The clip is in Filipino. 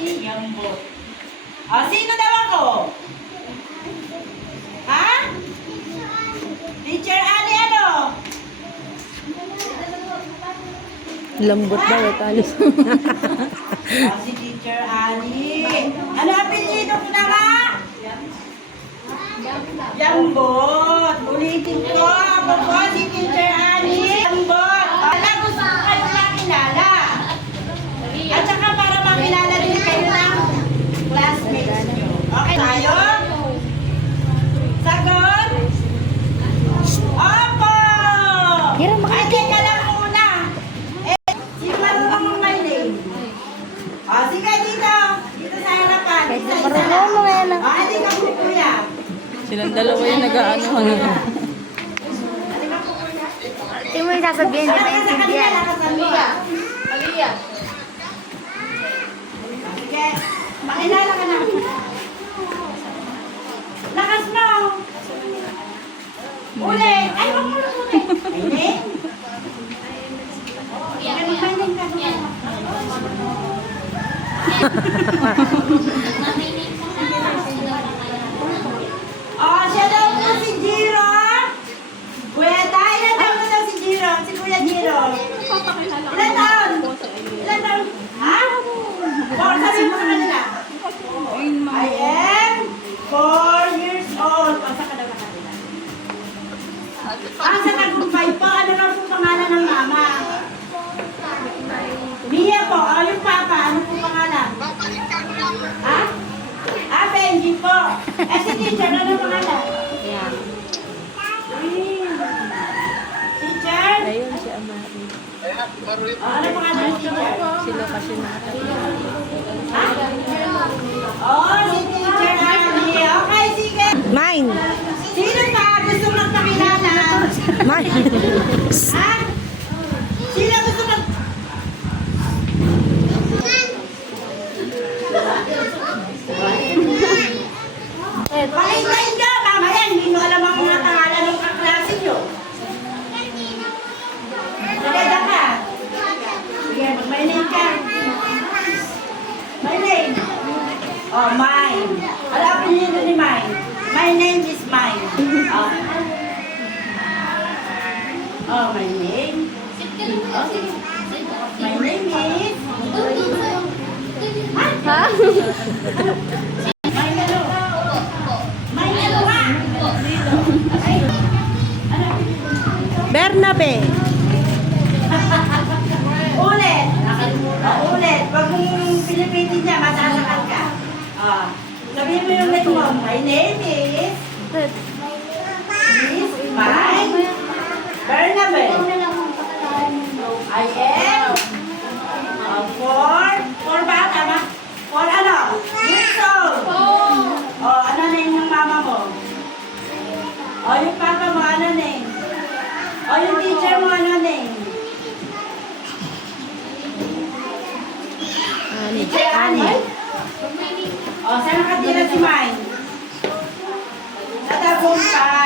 Ani Yambot. Sino daw ako? Ha? Teacher Ani ano? Lambot daw at alis. Si Teacher Ani. Ano apelyido ko na nga? Yambot. Ulitin ko. Ako po si Teacher Ani. Yambot. Alam, gusto ko kayo makilala. At saka para makilala din kayo ng classmates nyo. Okay tayo? Sagot? Opo! Ay, teka lang muna. Sino marunong may name? Sige dito. Dito sa harapan. Isa-isa lang. Hindi ka po kuya. Silang dalawa yung nag-aanohan nila. Hindi mo yung sasabihin, hindi maintindihan. Aliyah. Sige. Makilala ka na. Lakas mo. Ulit. Ay, wag mo lang ulit. Ayun. Ganun ka na. Siya daw po si Jiro. Kuya, ilan taon na daw si Jiro? Si Kuya Jiro. Ilan taon? Ilan taon? Ha? Sabihin mo sa kanila. I am 4 years old. Pasa ka daw na kanila. Sa tagumpay po, ano na po pangalan ng mama? Mia po. Yung papa, ano po pangalan? Ha? Benji po. Si teacher, ano pangalan? Yan. Teacher? Ayun si Amari. Ano pangalan ng teacher? Sila kasi nakatabi. Ha? Si teacher Annie. Okay, sige. Mine! Sino pa gusto magpakilala? Mine! Ha? Sino gusto mag... Pakinggan nyo, mamaya hindi nyo alam ang mga pangalan ng kaklase nyo. Maganda ka. Sige, mag-my name ka. My name. Mine. Alam ko nyo ni Mine. My name is Mine. My name. My name is... Ha? Bernabe! Ulit. Ulit. Pag mong pinipitin niya, masasakal ka. Sabihin mo yung name mo. My name is... Mine. Bernabe. I am... Four ba? Tama? Four ano? Years old. Ano name ng mama mo? Yung papa mo, ano name? Yung teacher mo, ano name? Ani. Teacher Ani. Saan nakatira si Mine? Sa Tagumpay.